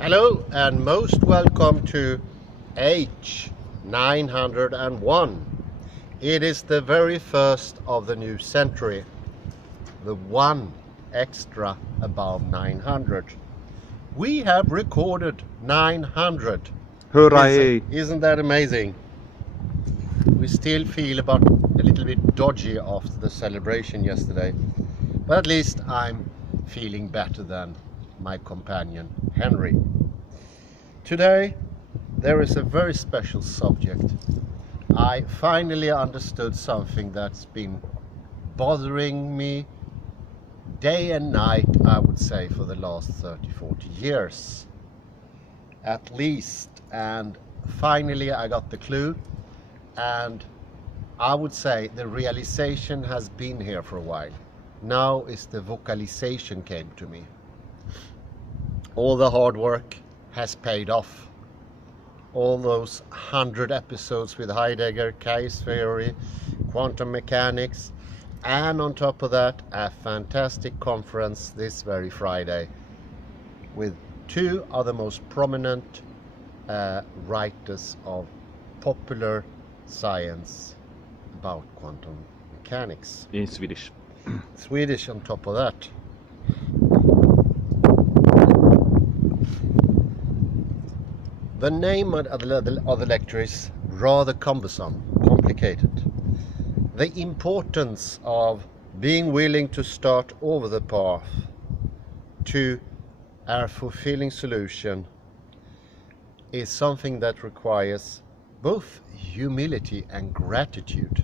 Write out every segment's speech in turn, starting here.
Hello and most welcome to H901. It is the very first of the new century, the one extra above 900. We have recorded 900. Hooray! Isn't that amazing? We still feel about a little bit dodgy after the celebration yesterday, but at least I'm feeling better than my companion Henry. Today there is a very special subject. I finally understood something that's been bothering me day and night, I would say, for the last 30-40 years at least, and finally I got the clue, and I would say the realization has been here for a while. Now is the vocalization came to me. All the hard work has paid off. All those 100 episodes with Heidegger, case theory, quantum mechanics, and on top of that a fantastic conference this very Friday with two of the most prominent writers of popular science about quantum mechanics. In Swedish. Swedish on top of that. The name of the lecture is rather cumbersome, complicated. The importance of being willing to start over the path to our fulfilling solution is something that requires both humility and gratitude.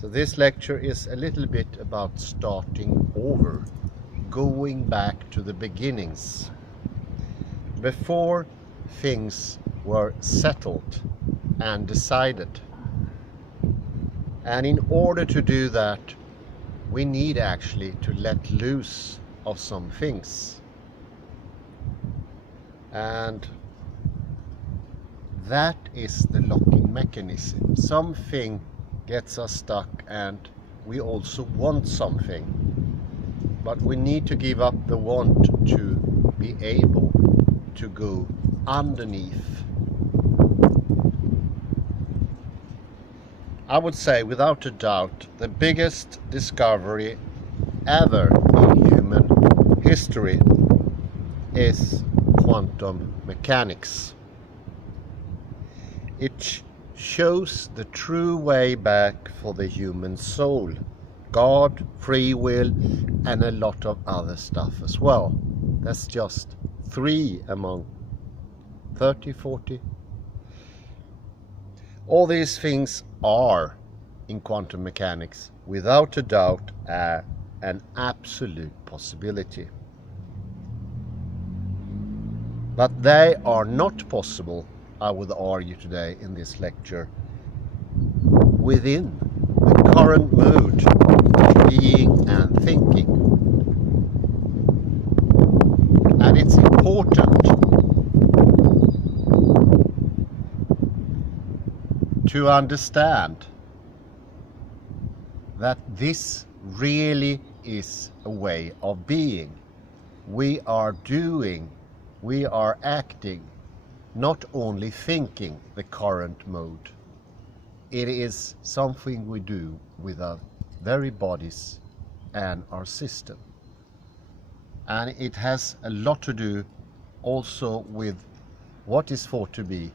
So this lecture is a little bit about starting over, going back to the beginnings, before things were settled and decided. And in order to do that, we need actually to let loose of some things. And that is the locking mechanism. Something gets us stuck and we also want something. But we need to give up the want to be able to go underneath. I would say without a doubt the biggest discovery ever in human history is quantum mechanics. It shows the true way back for the human soul, God, free will, and a lot of other stuff as well. That's just 3 among 30, 40. All these things are, in quantum mechanics, without a doubt, an absolute possibility. But they are not possible, I would argue today in this lecture, within the current mood of being and thinking. And it's important to understand that this really is a way of being. We are doing, we are acting, not only thinking the current mode. It is something we do with our very bodies and our system. And it has a lot to do also with what is thought to be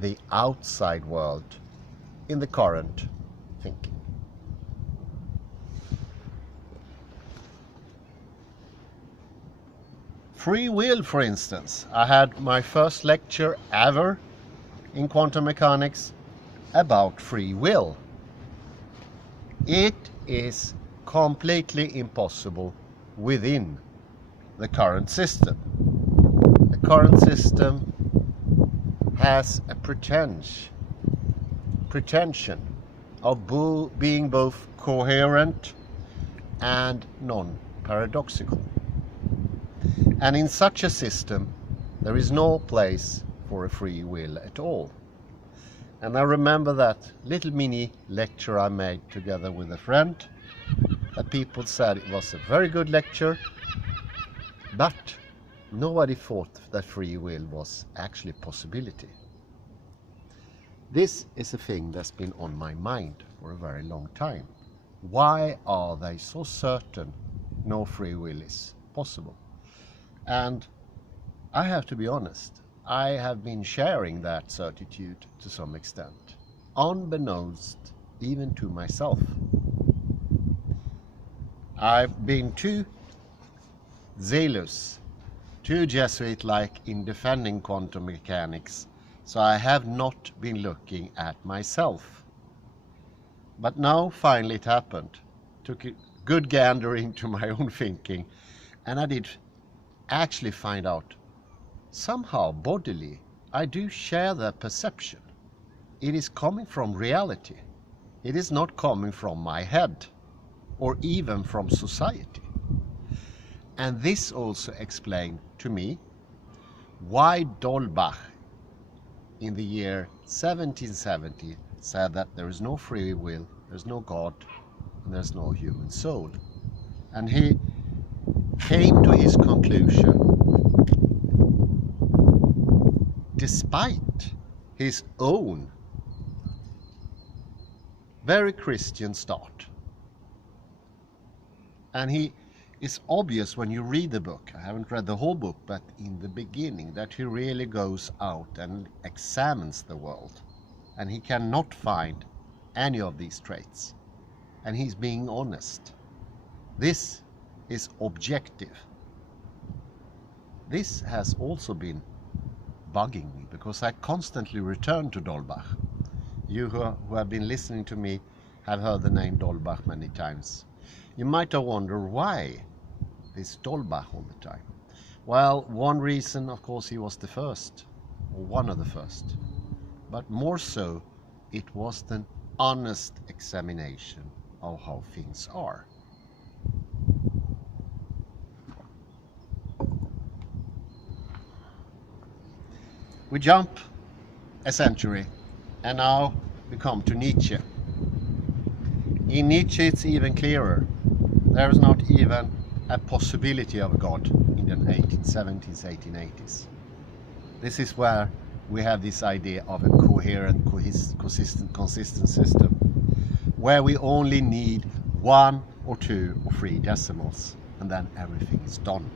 the outside world in the current thinking. Free will, for instance. I had my first lecture ever in quantum mechanics about free will. It is completely impossible within the current system. The current system has a pretension of being both coherent and non-paradoxical. And in such a system, there is no place for a free will at all. And I remember that little mini lecture I made together with a friend, that people said it was a very good lecture, but nobody thought that free will was actually a possibility. This is a thing that's been on my mind for a very long time. Why are they so certain no free will is possible? And I have to be honest, I have been sharing that certitude to some extent, unbeknownst even to myself. I've been too zealous, too Jesuit-like in defending quantum mechanics, so I have not been looking at myself. But now finally it happened. Took a good gander into my own thinking, and I did actually find out somehow bodily I do share that perception. It is coming from reality. It is not coming from my head or even from society. And this also explained to me why Dolbach in the year 1770 said that there is no free will, there's no God, and there's no human soul. And he came to his conclusion despite his own very Christian start. And it's obvious when you read the book, I haven't read the whole book, but in the beginning, that he really goes out and examines the world. And he cannot find any of these traits. And he's being honest. This is objective. This has also been bugging me because I constantly return to Dolbach. You who have been listening to me have heard the name Dolbach many times. You might have wondered why this Dolbach all the time. Well, one reason, of course, he was the first, or one of the first. But more so, it was an honest examination of how things are. We jump a century, and now we come to Nietzsche. In Nietzsche it's even clearer. There is not even a possibility of a God in the 1870s, 1880s. This is where we have this idea of a coherent, consistent system, where we only need 1 or 2 or 3 decimals, and then everything is done.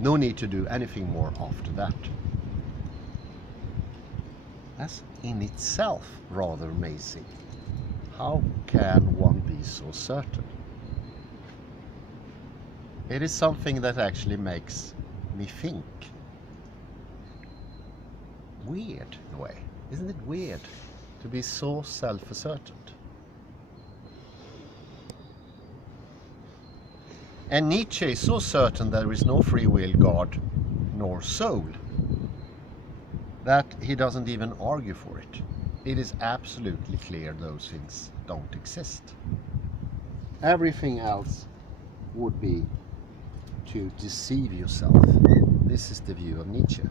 No need to do anything more after that. That's in itself rather amazing. How can one be so certain? It is something that actually makes me think. Weird in a way. Isn't it weird to be so self-asserted? And Nietzsche is so certain there is no free will, God, nor soul, that he doesn't even argue for it. It is absolutely clear those things don't exist. Everything else would be to deceive yourself. This is the view of Nietzsche.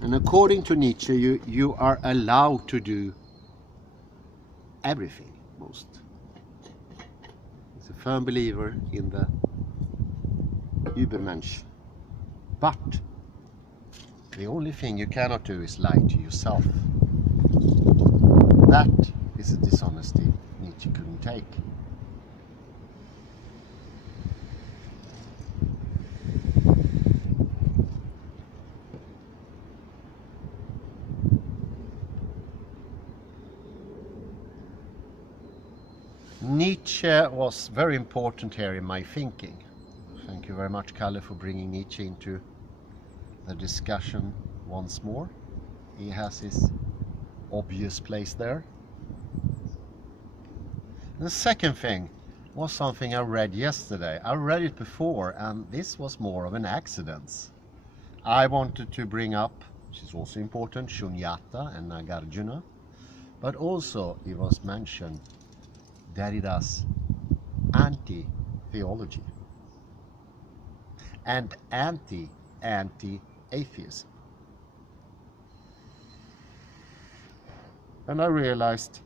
And according to Nietzsche, you are allowed to do everything, most. He's a firm believer in the Übermensch. But the only thing you cannot do is lie to yourself. That is a dishonesty Nietzsche couldn't take. Nietzsche was very important here in my thinking. Thank you very much, Kalle, for bringing Nietzsche into the discussion once more. He has his obvious place there. The second thing was something I read yesterday. I read it before, and this was more of an accident. I wanted to bring up, which is also important, Shunyata and Nagarjuna, but also it was mentioned Derrida's anti-theology and anti-atheism. And I realized,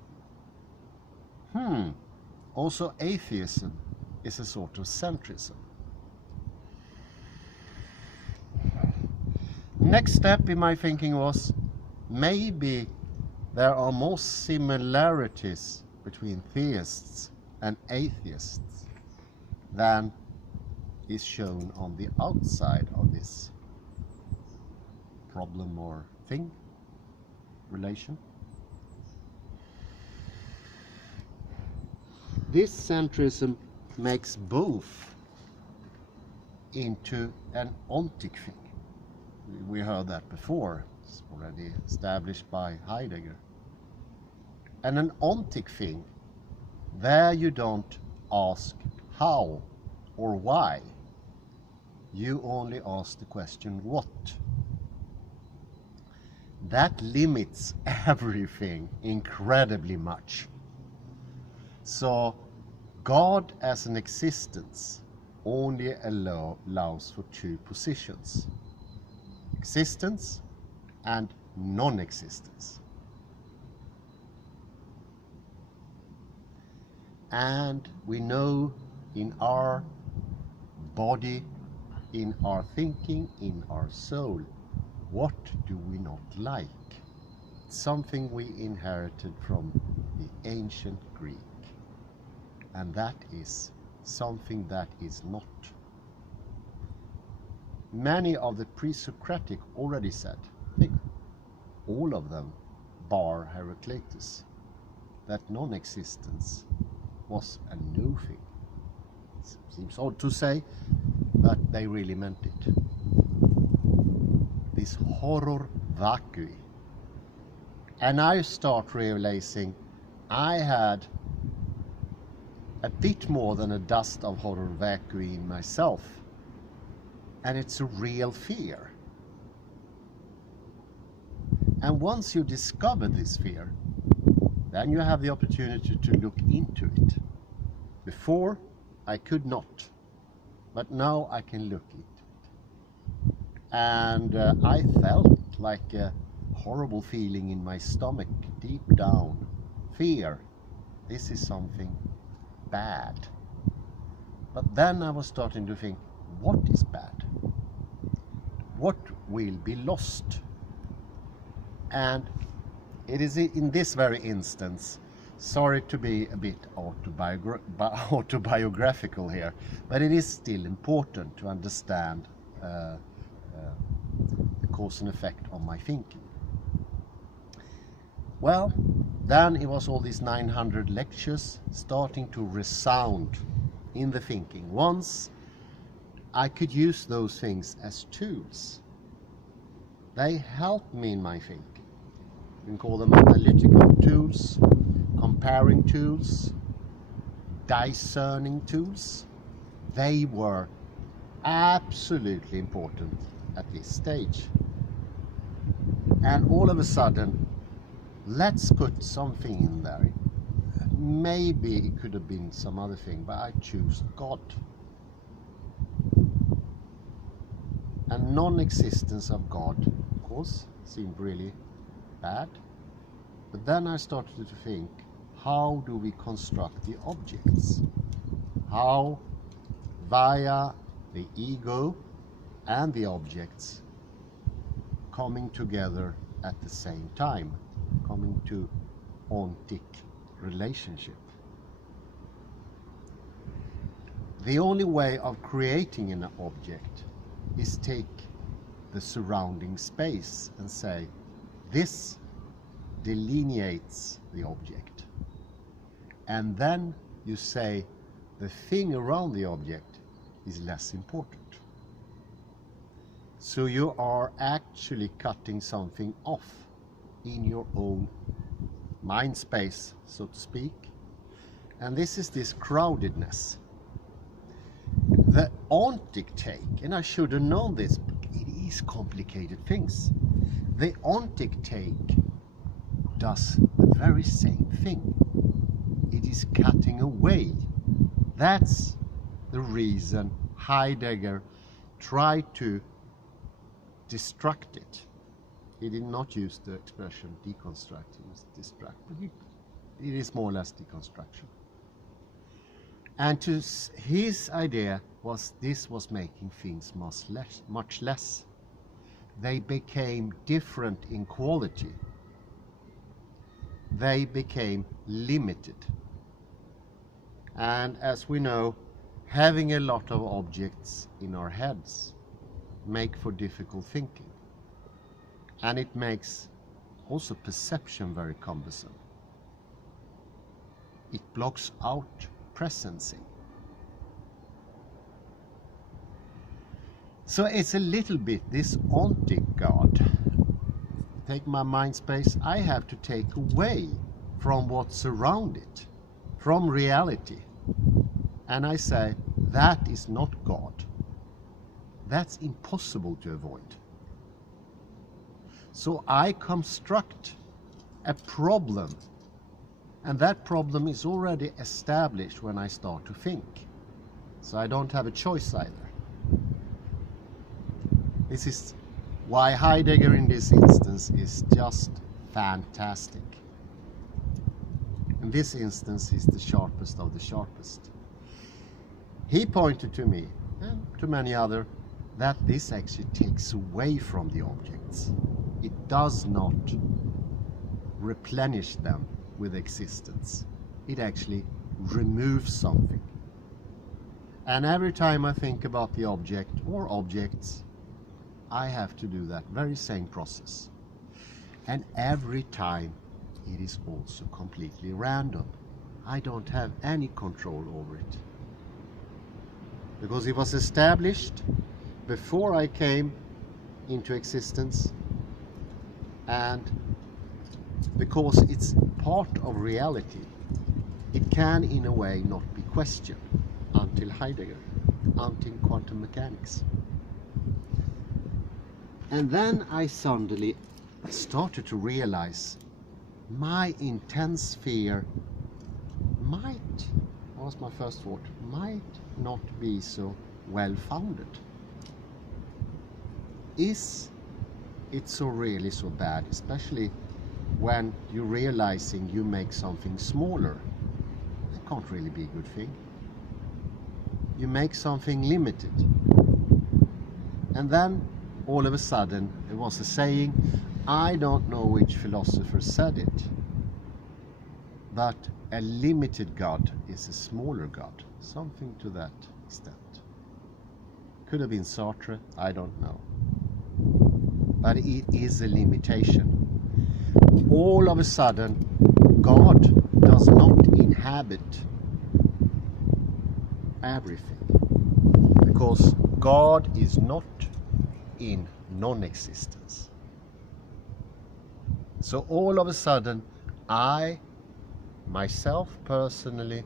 also atheism is a sort of centrism. Next step in my thinking was, maybe there are more similarities between theists and atheists than is shown on the outside of this problem or thing, relation. This centrism makes both into an ontic thing. We heard that before. It's already established by Heidegger. And an ontic thing, there you don't ask how or why. You only ask the question what. That limits everything incredibly much. So God as an existence only allows for two positions: existence and non-existence. And we know in our body, in our thinking, in our soul, what do we not like? It's something we inherited from the ancient Greek. And that is something that is not. Many of the pre-Socratic already said, I think all of them bar Heraclitus, that non-existence was a new thing. Seems odd to say, but they really meant it. This horror vacui. And I start realizing I had a bit more than a dust of horror vacui in myself. And it's a real fear. And once you discover this fear, then you have the opportunity to look into it. Before, I could not, but now I can look into it. And I felt like a horrible feeling in my stomach, deep down. Fear. This is something bad. But then I was starting to think, what is bad? What will be lost? And it is in this very instance, sorry to be a bit autobiographical here, but it is still important to understand the cause and effect of my thinking. Well, then it was all these 900 lectures starting to resound in the thinking. Once I could use those things as tools. They helped me in my thinking. You can call them analytical tools, comparing tools, discerning tools. They were absolutely important at this stage. And all of a sudden, let's put something in there. Maybe it could have been some other thing, but I choose God. And non-existence of God, of course, seemed really bad. But then I started to think, how do we construct the objects? How, via the ego and the objects, coming together at the same time, coming to ontic relationship. The only way of creating an object is take the surrounding space and say, this delineates the object. And then you say the thing around the object is less important. So you are actually cutting something off in your own mind space, so to speak. And this is this crowdedness. The ontic take, and I should have known this, it is complicated things. The ontic take does the very same thing. It is cutting away. That's the reason Heidegger tried to destruct it. He did not use the expression deconstruct, he used destruct, but it is more or less deconstruction. And his idea was this was making things much less. They became different in quality. They became limited. And as we know, having a lot of objects in our heads make for difficult thinking. And it makes also perception very cumbersome. It blocks out presencing. So it's a little bit this ontic God. Take my mind space, I have to take away from what's around it, from reality. And I say, that is not God. That's impossible to avoid. So I construct a problem, and that problem is already established when I start to think. So I don't have a choice either. This is why Heidegger in this instance is just fantastic. In this instance, he's the sharpest of the sharpest. He pointed to me, and to many others, that this actually takes away from the objects. It does not replenish them with existence. It actually removes something. And every time I think about the object or objects, I have to do that very same process. And every time it is also completely random. I don't have any control over it. Because it was established before I came into existence, and because it's part of reality, it can in a way not be questioned until Heidegger, until quantum mechanics. And then I suddenly started to realize my intense fear might, that was my first thought, might not be so well founded. Is it so really so bad, especially when you're realizing you make something smaller? That can't really be a good thing. You make something limited. And then all of a sudden there was a saying, I don't know which philosopher said it, but a limited God is a smaller God. Something to that extent. Could have been Sartre, I don't know. But it is a limitation. All of a sudden, God does not inhabit everything. Because God is not in non-existence. So all of a sudden, I, myself personally,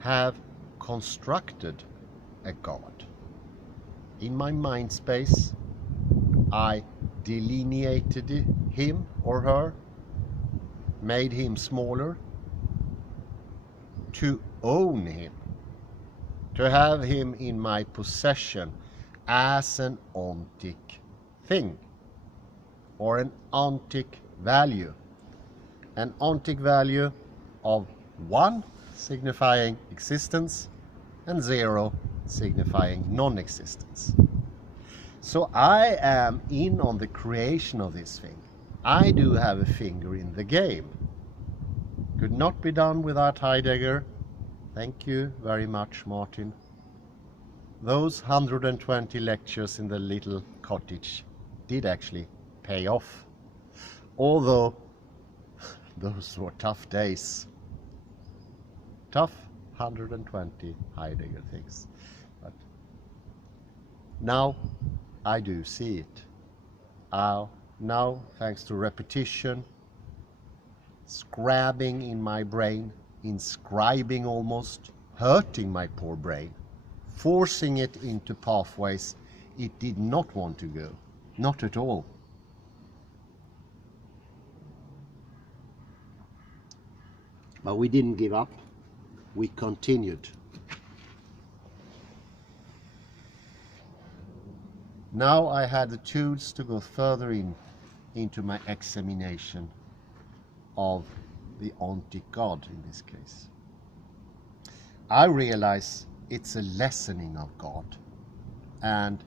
have constructed a God. In my mind space, I delineated him or her, made him smaller, to own him, to have him in my possession as an ontic thing, or an ontic value. An ontic value of 1 signifying existence and 0 signifying non-existence. So I am in on the creation of this thing. I do have a finger in the game. Could not be done without Heidegger. Thank you very much, Martin. Those 120 lectures in the little cottage did actually pay off. Although those were tough days. Tough 120 Heidegger things. But now I do see it. Now, thanks to repetition, scrabbing in my brain, inscribing almost, hurting my poor brain, forcing it into pathways it did not want to go. Not at all. But we didn't give up. We continued. Now I had the tools to go further into my examination of the ontic God in this case. I realize it's a lessening of God, and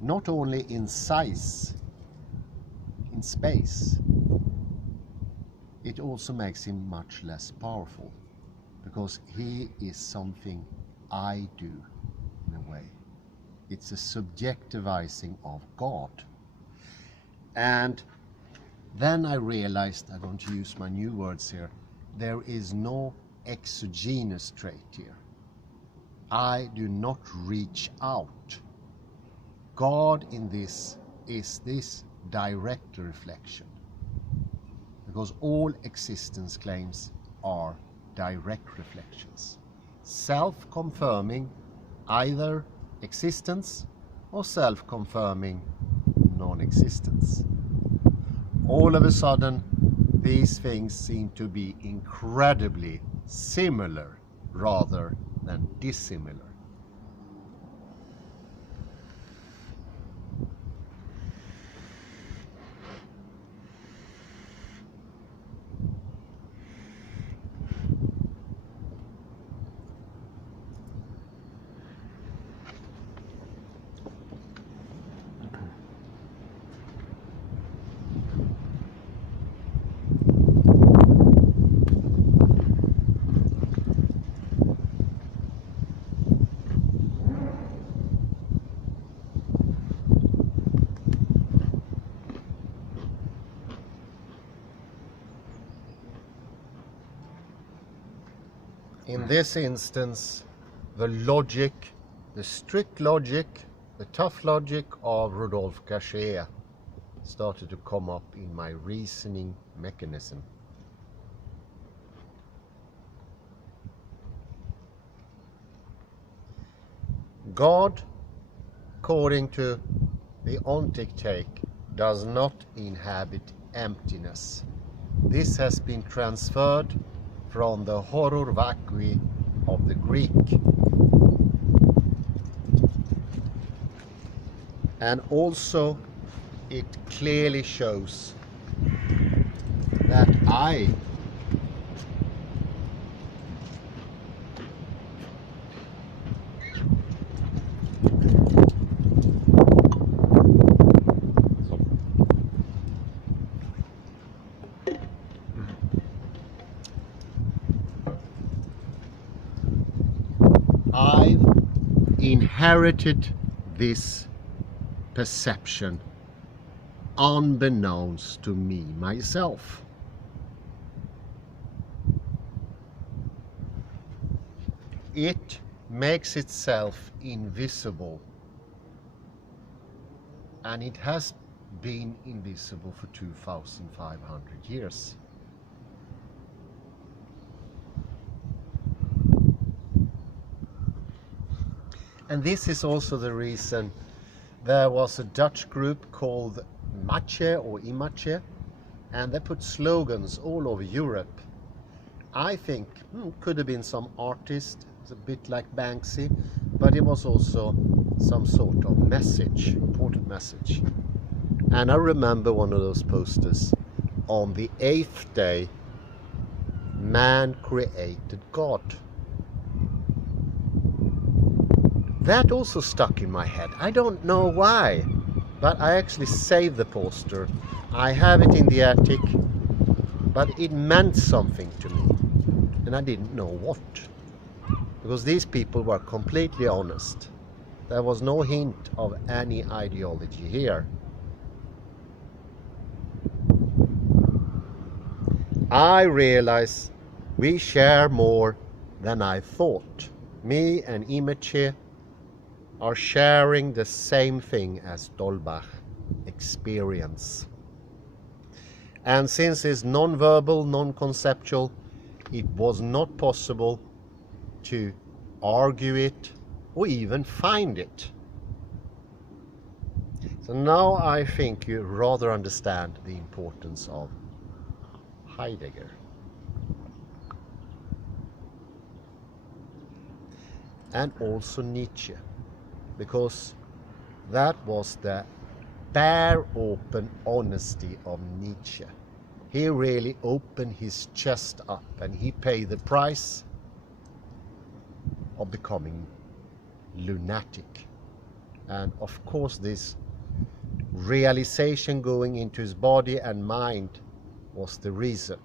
not only in size, in space, it also makes him much less powerful, because he is something I do in a way. It's a subjectivizing of God. And then I realized, I'm going to use my new words here, there is no exogenous trait here. I do not reach out. God in this is this direct reflection, because all existence claims are direct reflections, self-confirming either existence or self-confirming non-existence. All of a sudden, these things seem to be incredibly similar rather than dissimilar. In this instance, the logic, the strict logic, the tough logic of Rodolphe Gasquet started to come up in my reasoning mechanism. God, according to the Ontic take, does not inhabit emptiness. This has been transferred from the horror vacui of the Greek. And also it clearly shows that I've inherited this perception unbeknownst to me myself. It makes itself invisible, and it has been invisible for 2,500 years. And this is also the reason there was a Dutch group called Nietzsche or Nietzsche, and they put slogans all over Europe. I think could have been some artist, it's a bit like Banksy, but it was also some sort of message, important message. And I remember one of those posters, on the 8th day, man created God. That also stuck in my head. I don't know why, but I actually saved the poster. I have it in the attic, but it meant something to me, and I didn't know what. Because these people were completely honest. There was no hint of any ideology here. I realize we share more than I thought. Me and Nietzsche are sharing the same thing as Dolbach, experience. And since it's non-verbal, non-conceptual, it was not possible to argue it or even find it. So now I think you rather understand the importance of Heidegger. And also Nietzsche, because that was the bare open honesty of Nietzsche. He really opened his chest up and he paid the price. of becoming lunatic. And of course this realization going into his body and mind was the reason.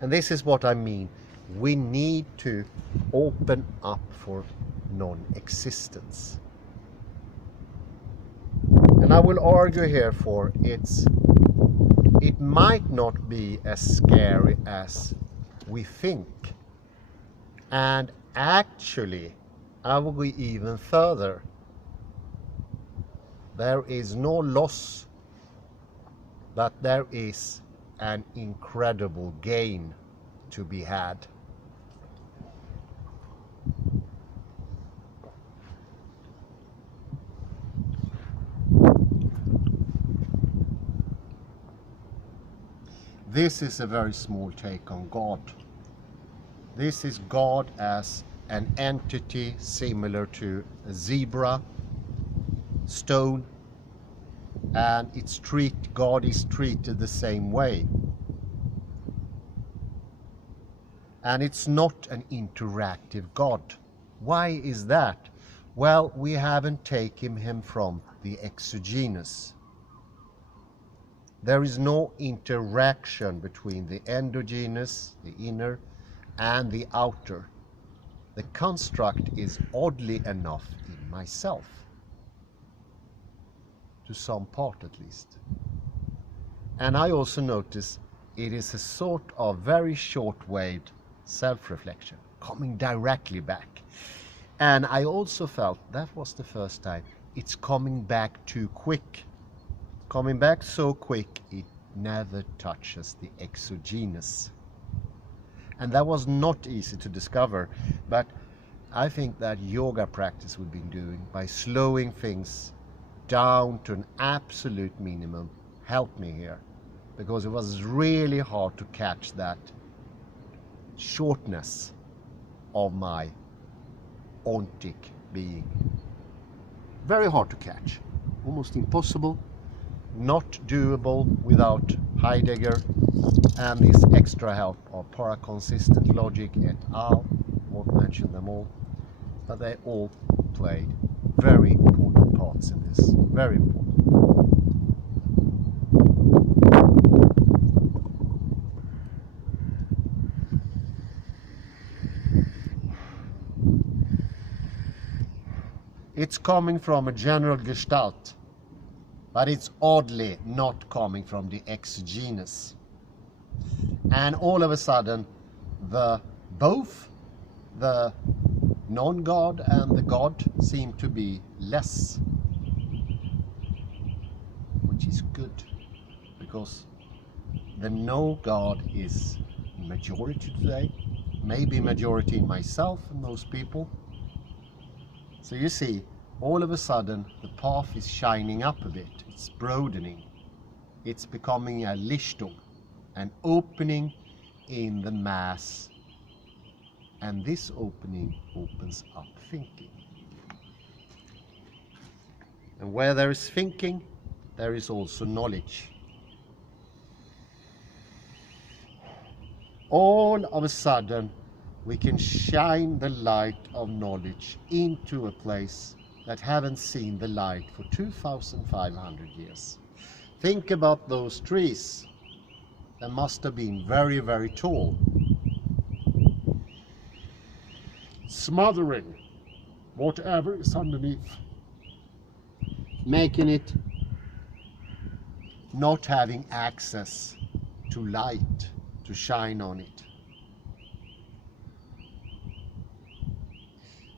And this is what I mean. We need to open up for non-existence. And I will argue here for it might not be as scary as we think. And actually, I will go even further. There is no loss, but there is an incredible gain to be had. This is a very small take on God. This is God as an entity similar to a zebra, stone, and God is treated the same way. And it's not an interactive God. Why is that? Well, we haven't taken him from the exogenous. There is no interaction between the endogenous, the inner, and the outer. The construct is oddly enough in myself, to some part at least. And I also notice it is a sort of very short-waved self-reflection coming directly back. And I also felt that was the first time it's coming back too quick. Coming back so quick it never touches the exogenous. And that was not easy to discover, but I think that yoga practice we've been doing by slowing things down to an absolute minimum helped me here, because it was really hard to catch that shortness of my ontic being. Very hard to catch, almost impossible, not doable without Heidegger and this extra help of paraconsistent logic et al. Won't mention them all, but they all played very important parts in this. Very important. It's coming from a general gestalt, but it's oddly not coming from the exogenous. And all of a sudden, both the non-God and the God seem to be less, which is good, because the no-God is majority today, maybe majority in myself and most people. So you see, all of a sudden the path is shining up a bit, it's broadening, it's becoming a Lichtung, an opening in the mass, and this opening opens up thinking. And where there is thinking, there is also knowledge. All of a sudden we can shine the light of knowledge into a place that haven't seen the light for 2,500 years. Think about those trees. They must have been very, very tall, smothering whatever is underneath, making it not having access to light to shine on it.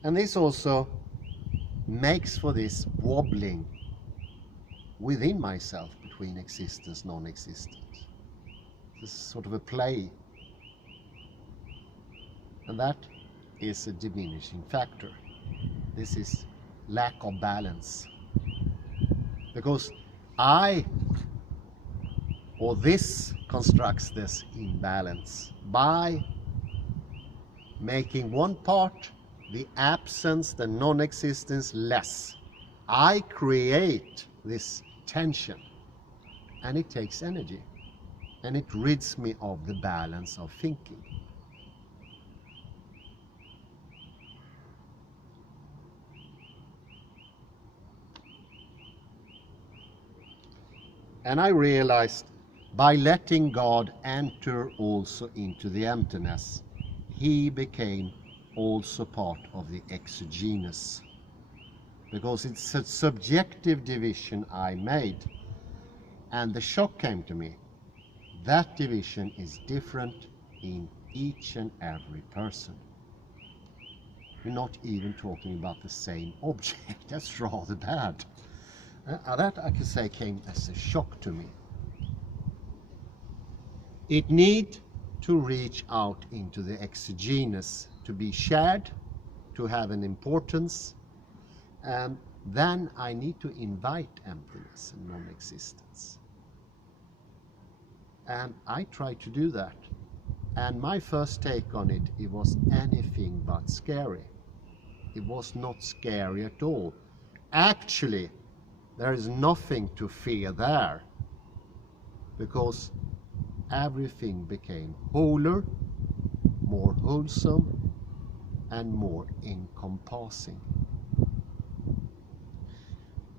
And this also makes for this wobbling within myself between existence and non-existence. This is sort of a play. And that is a diminishing factor. This is lack of balance. Because this constructs this imbalance by making one part, the absence, the non-existence, less. I create this tension, and it takes energy. and it rids me of the balance of thinking. And I realized by letting God enter also into the emptiness, he became also part of the exogenous. Because it's a subjective division I made. And the shock came to me. That division is different in each and every person. We're not even talking about the same object. That's rather bad. That I could say came as a shock to me. It needs to reach out into the exogenous to be shared, to have an importance. Then I need to invite emptiness and non-existence. And I tried to do that. And my first take on it, it was anything but scary. It was not scary at all. Actually, there is nothing to fear there, because everything became wholer, more wholesome, and more encompassing.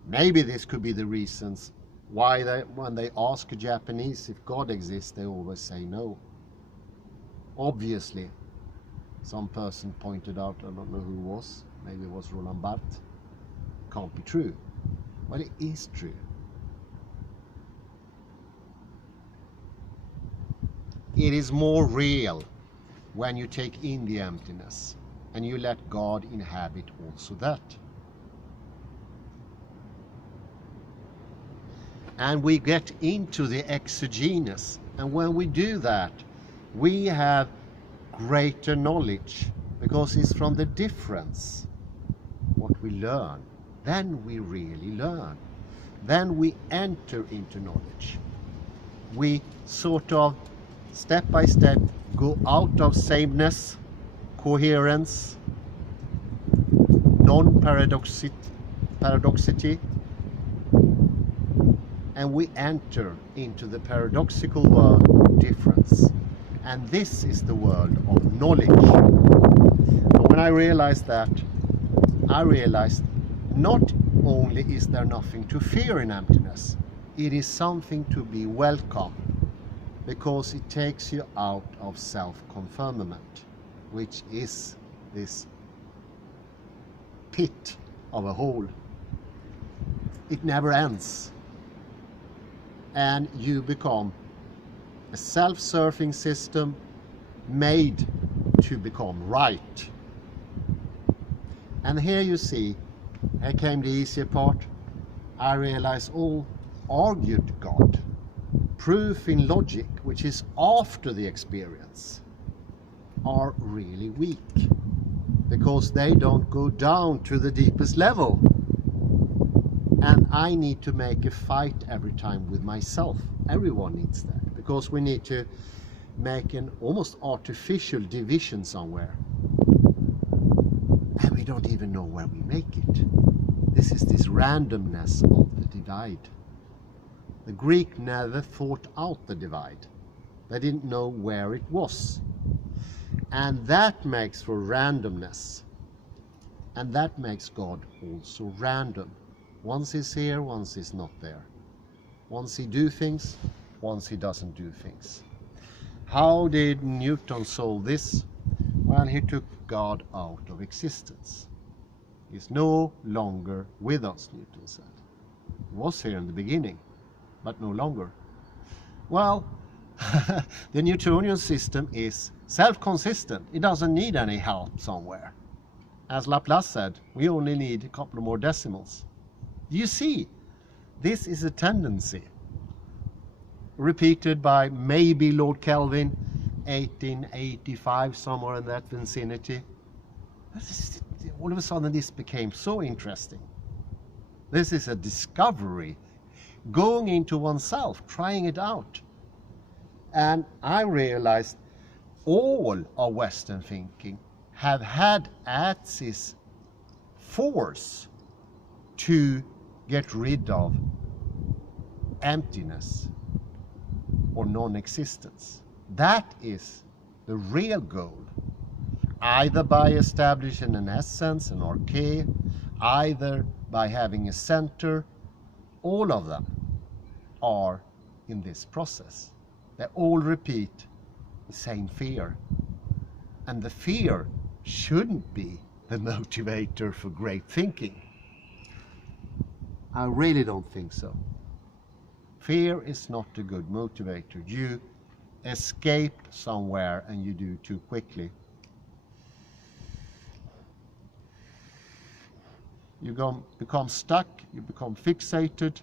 Maybe this could be the reasons why when they ask a Japanese if God exists, they always say no. Obviously, some person pointed out, I don't know who it was, maybe it was Roland Barthes, can't be true. But it is true. It is more real when you take in the emptiness and you let God inhabit also that. And we get into the exogenous, and when we do that, we have greater knowledge, because it's from the difference what we learn. Then we really learn. Then we enter into knowledge. We sort of, step by step, go out of sameness, coherence, non-paradoxicity, and we enter into the paradoxical world of difference. And this is the world of knowledge. And when I realized that, I realized not only is there nothing to fear in emptiness, it is something to be welcome, because it takes you out of self-confirmament, which is this pit of a hole. It never ends. And you become a self-serving system made to become right. And here you see, here came the easier part. I realized all argued God, proof in logic, which is after the experience, are really weak, because they don't go down to the deepest level. And I need to make a fight every time with myself. Everyone needs that, because we need to make an almost artificial division somewhere. And we don't even know where we make it. This is this randomness of the divide. The Greek never thought out the divide. They didn't know where it was. And that makes for randomness. And that makes God also random. Once he's here, once he's not there. Once he do things, once he doesn't do things. How did Newton solve this? Well, he took God out of existence. He's no longer with us, Newton said. He was here in the beginning, but no longer. Well, the Newtonian system is self-consistent. It doesn't need any help somewhere. As Laplace said, we only need a couple of more decimals. Do you see? This is a tendency repeated by maybe Lord Kelvin, 1885, somewhere in that vicinity. All of a sudden this became so interesting. This is a discovery, going into oneself, trying it out. And I realized all of Western thinking have had at its force to get rid of emptiness, or non-existence. That is the real goal. Either by establishing an essence, an arche, either by having a center, all of them are in this process. They all repeat the same fear. And the fear shouldn't be the motivator for great thinking. I really don't think so. Fear is not a good motivator. You escape somewhere and you do too quickly. You become stuck, you become fixated.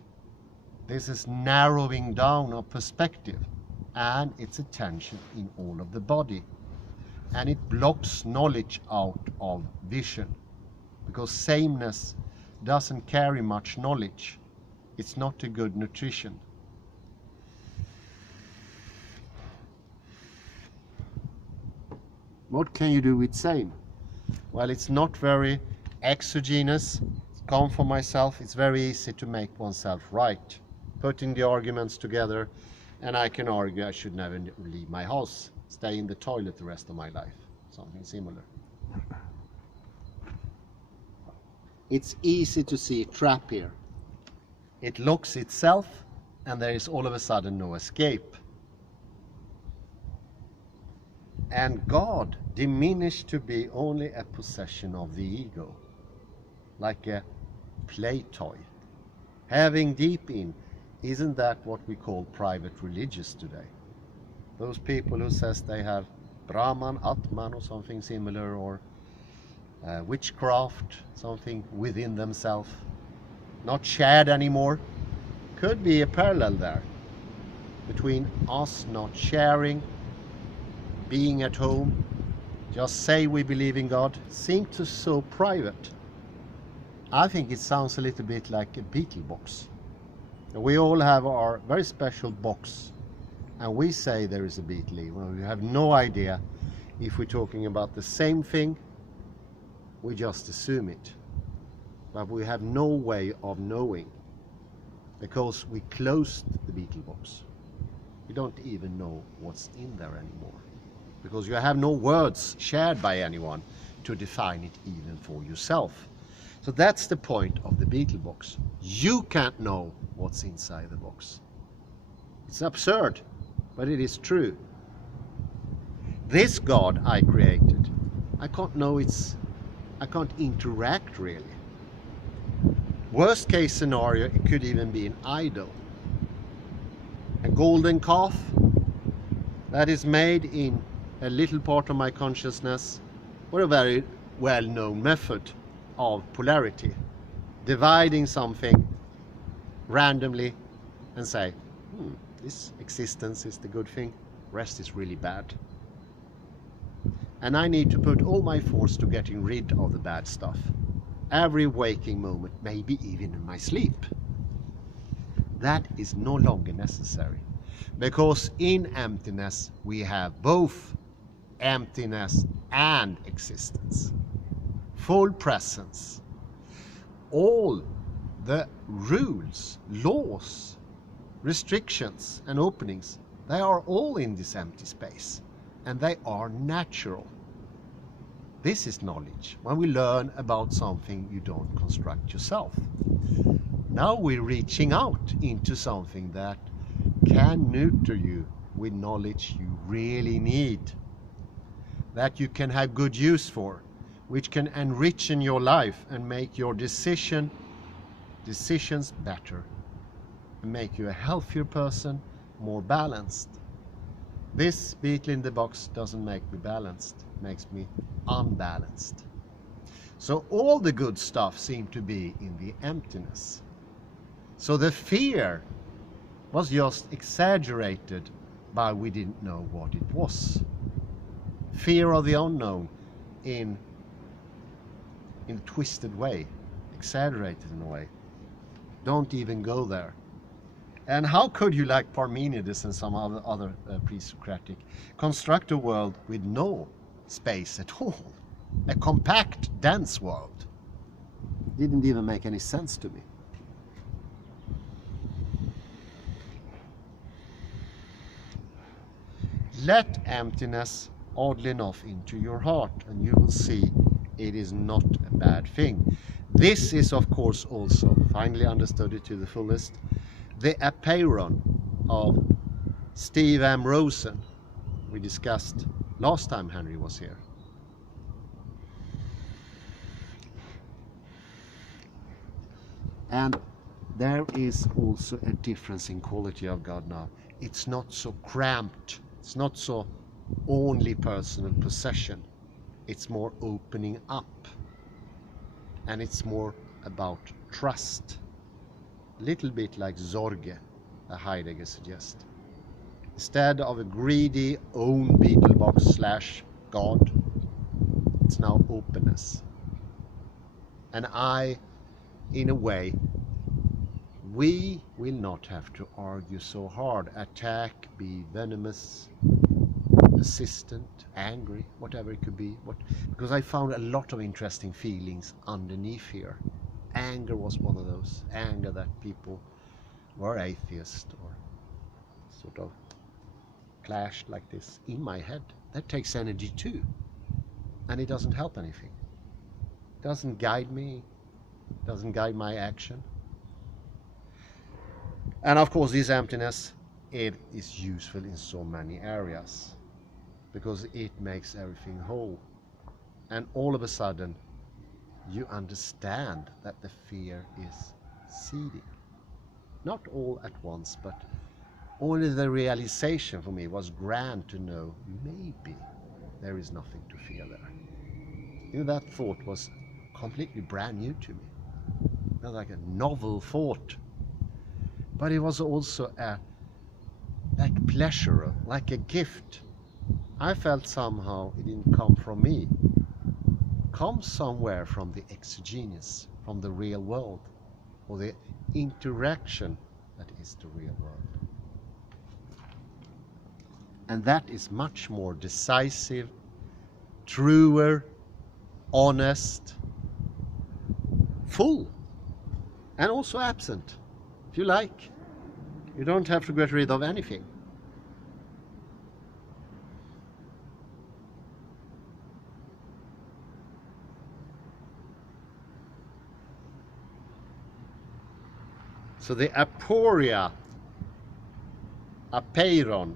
This is narrowing down of perspective, and it's a tension in all of the body. And it blocks knowledge out of vision, because sameness doesn't carry much knowledge. It's not a good nutrition. What can you do with same? Well, it's not very exogenous. Come for myself. It's very easy to make oneself right. Putting the arguments together, and I can argue I should never leave my house, stay in the toilet the rest of my life. Something similar. It's easy to see a trap here. It locks itself, and there is all of a sudden no escape. And God diminished to be only a possession of the ego, like a play toy. Having deep in, isn't that what we call private religious today? Those people who says they have Brahman, Atman or something similar, or witchcraft, something within themselves, not shared anymore. Could be a parallel there between us not sharing, being at home, just say we believe in God, seem to so private. I think it sounds a little bit like a Beatle box. We all have our very special box, and we say there is a Beatle. Well, we have no idea if we're talking about the same thing. We just assume it, but we have no way of knowing, because we closed the Beatle box. We don't even know what's in there anymore, because you have no words shared by anyone to define it even for yourself. So that's the point of the Beatle box. You can't know what's inside the box. It's absurd, but it is true. This God I created, I can't know I can't interact really. Worst case scenario, it could even be an idol. A golden calf that is made in a little part of my consciousness, or a very well-known method of polarity, dividing something randomly and say, this existence is the good thing, rest is really bad. And I need to put all my force to getting rid of the bad stuff. Every waking moment, maybe even in my sleep. That is no longer necessary, because in emptiness we have both emptiness and existence. Full presence. All the rules, laws, restrictions and openings, they are all in this empty space, and they are natural. This is knowledge, when we learn about something you don't construct yourself. Now we're reaching out into something that can nurture you with knowledge you really need, that you can have good use for, which can enrich in your life and make your decisions better, and make you a healthier person, more balanced. This Beatle in the box doesn't make me balanced, it makes me unbalanced. So all the good stuff seemed to be in the emptiness. So the fear was just exaggerated by we didn't know what it was. Fear of the unknown in a twisted way, exaggerated in a way. Don't even go there. And how could you, like Parmenides and some other pre-Socratic, construct a world with no space at all? A compact, dense world. Didn't even make any sense to me. let emptiness, oddly enough, into your heart, and you will see it is not a bad thing. This is, of course, also, finally understood it to the fullest, the apeiron of Steve M. Rosen we discussed last time Henry was here. And there is also a difference in quality of God now. It's not so cramped. It's not so only personal possession. It's more opening up. And it's more about trust. A little bit like Sorge, a Heidegger suggests. Instead of a greedy own Beetlebox / God, it's now openness. And in a way, we will not have to argue so hard, attack, be venomous, persistent, angry, whatever it could be. Because I found a lot of interesting feelings underneath here. Anger was one of those. Anger that people were atheist or sort of clashed like this in my head. That takes energy too. And it doesn't help anything. It doesn't guide me. It doesn't guide my action. And of course, this emptiness, it is useful in so many areas because it makes everything whole. And all of a sudden, you understand that the fear is seeding. Not all at once, but only the realization for me was grand to know maybe there is nothing to fear there. You know, that thought was completely brand new to me. It was like a novel thought. But it was also like pleasure, like a gift. I felt somehow it didn't come from me. It comes somewhere from the exogenous, from the real world, or the interaction that is the real world. And that is much more decisive, truer, honest, full, and also absent, if you like. You don't have to get rid of anything. So the aporia, apeiron,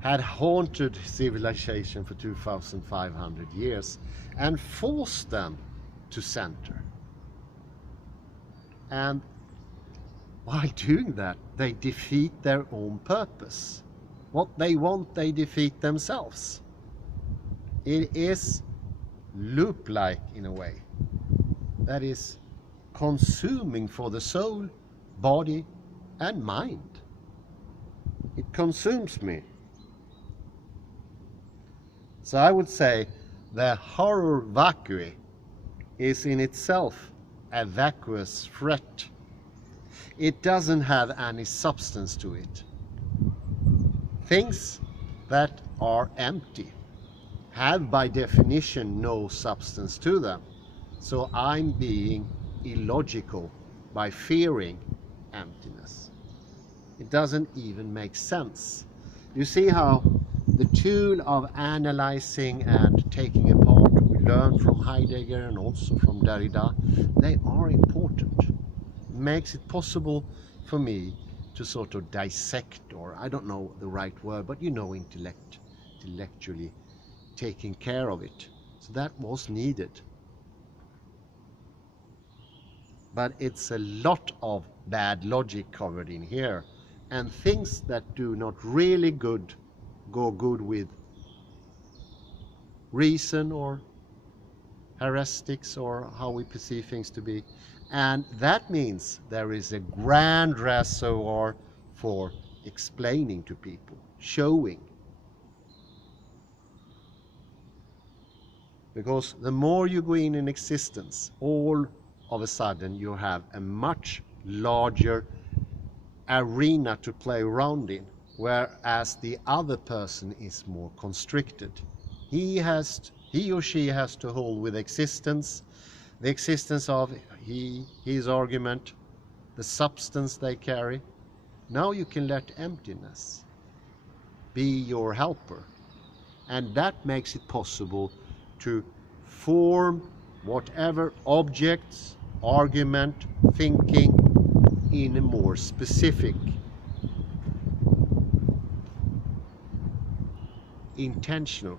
had haunted civilization for 2,500 years and forced them to center. And while doing that, they defeat their own purpose. What they want, they defeat themselves. It is loop-like in a way. That is consuming for the soul, body, and mind. It consumes me. So I would say the horror vacui is in itself a vacuous threat. It doesn't have any substance to it. Things that are empty have by definition no substance to them. So I'm being illogical by fearing emptiness. It doesn't even make sense. You see how the tool of analyzing and taking apart, we learn from Heidegger and also from Derrida, they are important. It makes it possible for me to sort of dissect, or I don't know the right word, but you know, intellectually taking care of it. So that was needed. But it's a lot of bad logic covered in here, and things that do not really go good with reason or heuristics or how we perceive things to be. And that means there is a grand reservoir for explaining to people, showing. Because the more you go in existence, all of a sudden you have a much larger arena to play around in, whereas the other person is more constricted. He or she has to hold with existence, the existence of his argument, the substance they carry. Now you can let emptiness be your helper. And that makes it possible to form whatever objects, argument, thinking in a more specific, intentional.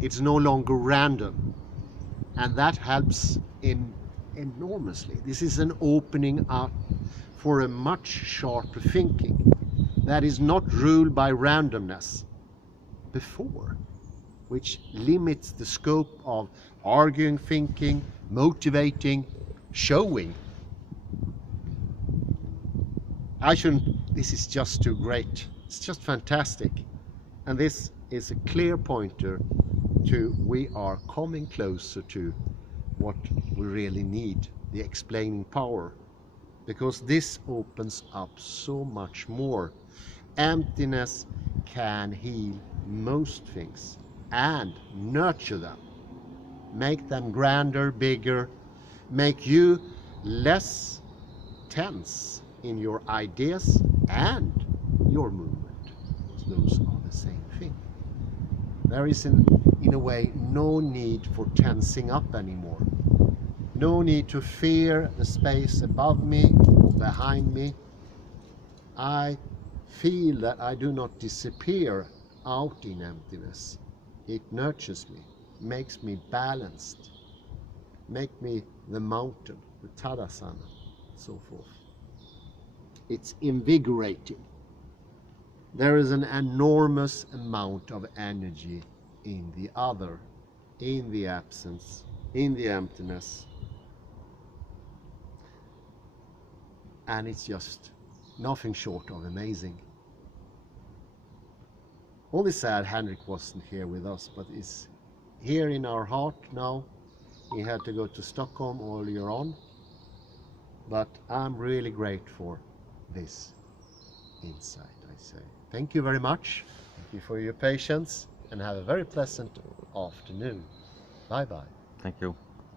It's no longer random, and that helps enormously. This is an opening up for a much sharper thinking that is not ruled by randomness before, which limits the scope of arguing, thinking, motivating, showing. This is just too great. It's just fantastic. And this is a clear pointer to we are coming closer to what we really need, the explaining power, because this opens up so much more. Emptiness can heal most things and nurture them, make them grander, bigger, make you less tense in your ideas and your movement, because those are the same thing. There is, in a way, no need for tensing up anymore. No need to fear the space above me or behind me. I feel that I do not disappear out in emptiness. It nurtures me, makes me balanced, makes me the mountain, the Tadasana, and so forth. It's invigorating. There is an enormous amount of energy in the other, in the absence, in the emptiness. And it's just nothing short of amazing. Only sad Henrik wasn't here with us, but is here in our heart now. He had to go to Stockholm earlier on, but I'm really grateful for this insight, I say. Thank you very much. Thank you for your patience, and have a very pleasant afternoon. Bye-bye. Thank you.